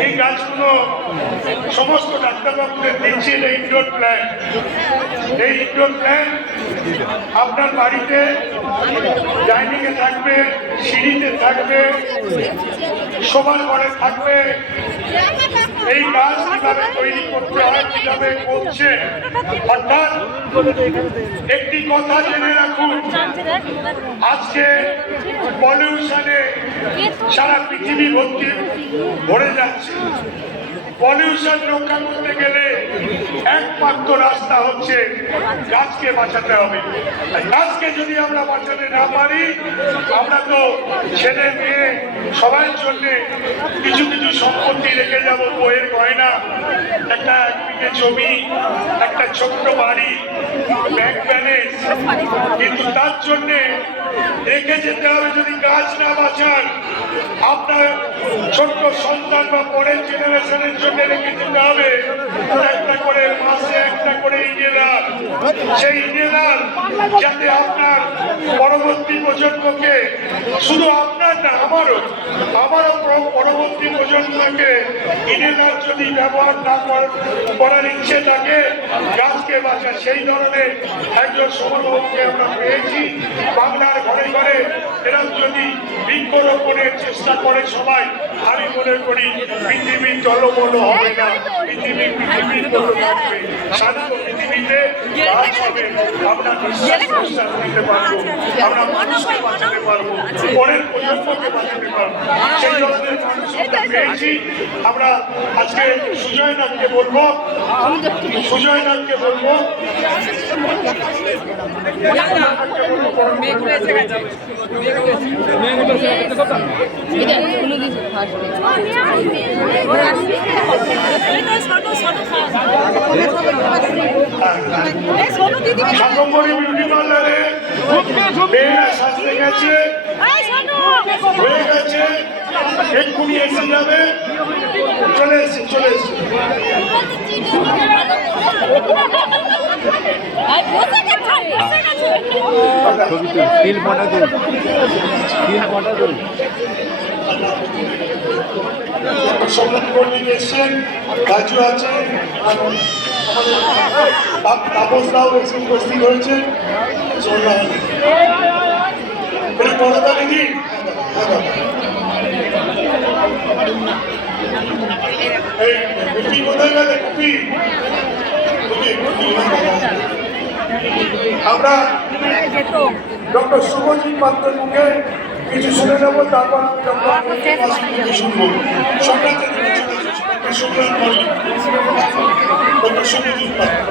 এই গাছগুলো সমস্ত ডাক্তারবাবুদের দিচ্ছেন এই ইনডোর প্ল্যান এই ইনডোর প্ল্যান আপনার বাড়িতে ডাইনিংয়ে থাকবে, সিঁড়িতে থাকবে সবার ঘরে থাকবে কীভাবে তৈরি করতে হয়, কীভাবে অর্থাৎ একটি কথা জেনে রাখুন, আজকে পলিউশনে সারা পৃথিবী ভর্তি ভরে যাচ্ছে। পলিউশন রক্ষা করতে গেলে একমাত্র রাস্তা হচ্ছে গাছকে বাঁচাতে হবে। গাছকে যদি আমরা বাঁচাতে না পারি, আমরা তো ছেলে মেয়ে সবার জন্য কিছু কিছু সম্পত্তি রেখে যাব, বইয়ের গয়না, একটা এক বিঘে জমি, একটা ছোট্ট বাড়ি, ব্যাংক ব্যালেন্স। কিন্তু তার জন্যে রেখে যেতে হবে যদি গাছ না বাঁচান। আপনার ছোট্ট সন্তান বা পরের জেনারেশনের জন্য রেখে যেতে হবে। একটা করে মাসে একটা করে ইঞ্জিনিয়ার সেই ইঞ্জিনিয়ার যাতে আপনার পরবর্তী প্রজন্মকে শুধু আপনার না, আমারও আমারও পরবর্তী প্রজন্মকে ইঞ্জিনিয়ার যদি ব্যবহার না কর- করার ইচ্ছে থাকে, গাছকে বাঁচা সেই ধরনের একজন সমরবাবুকে আমরা পেয়েছি। বাংলার ঘরে এরকম যদি বৃক্ষরোপণের চেষ্টা করে সবাই। আমি মনে করি পৃথিবীর জলমল হবে না। পৃথিবী পৃথিবীর জল থাকবে শান্ত পৃথিবীতে আমরা নিঃশ্বাস প্রশ্বাস পারব। আমরা মানুষকে বাঁচাতে পারব। পরের প্রজন্মকে বাঁচাতে পারব। সেই আমরা পেয়েছি আমরা আজকে সুজয় নাথকে বলব। সুজয় নাথকে বলব বিউটি পার্লারে মেয়েরা সাজতে গেছে এক্ষুনি এসে যাবে। চলে এসে চলে এসে। তিল ফটা দিন তিল ফটা দিন সম্মান কর্মী এসছেন, রাজু আছে তাপ- তাপসরাও এসে উপস্থিত হয়েছেন। আমরা ডক্টর শুভজিৎ পাত্রের মুখে কিছু শুনে নেব তারপর আমি ডক্টর শুভজিৎ পাত্র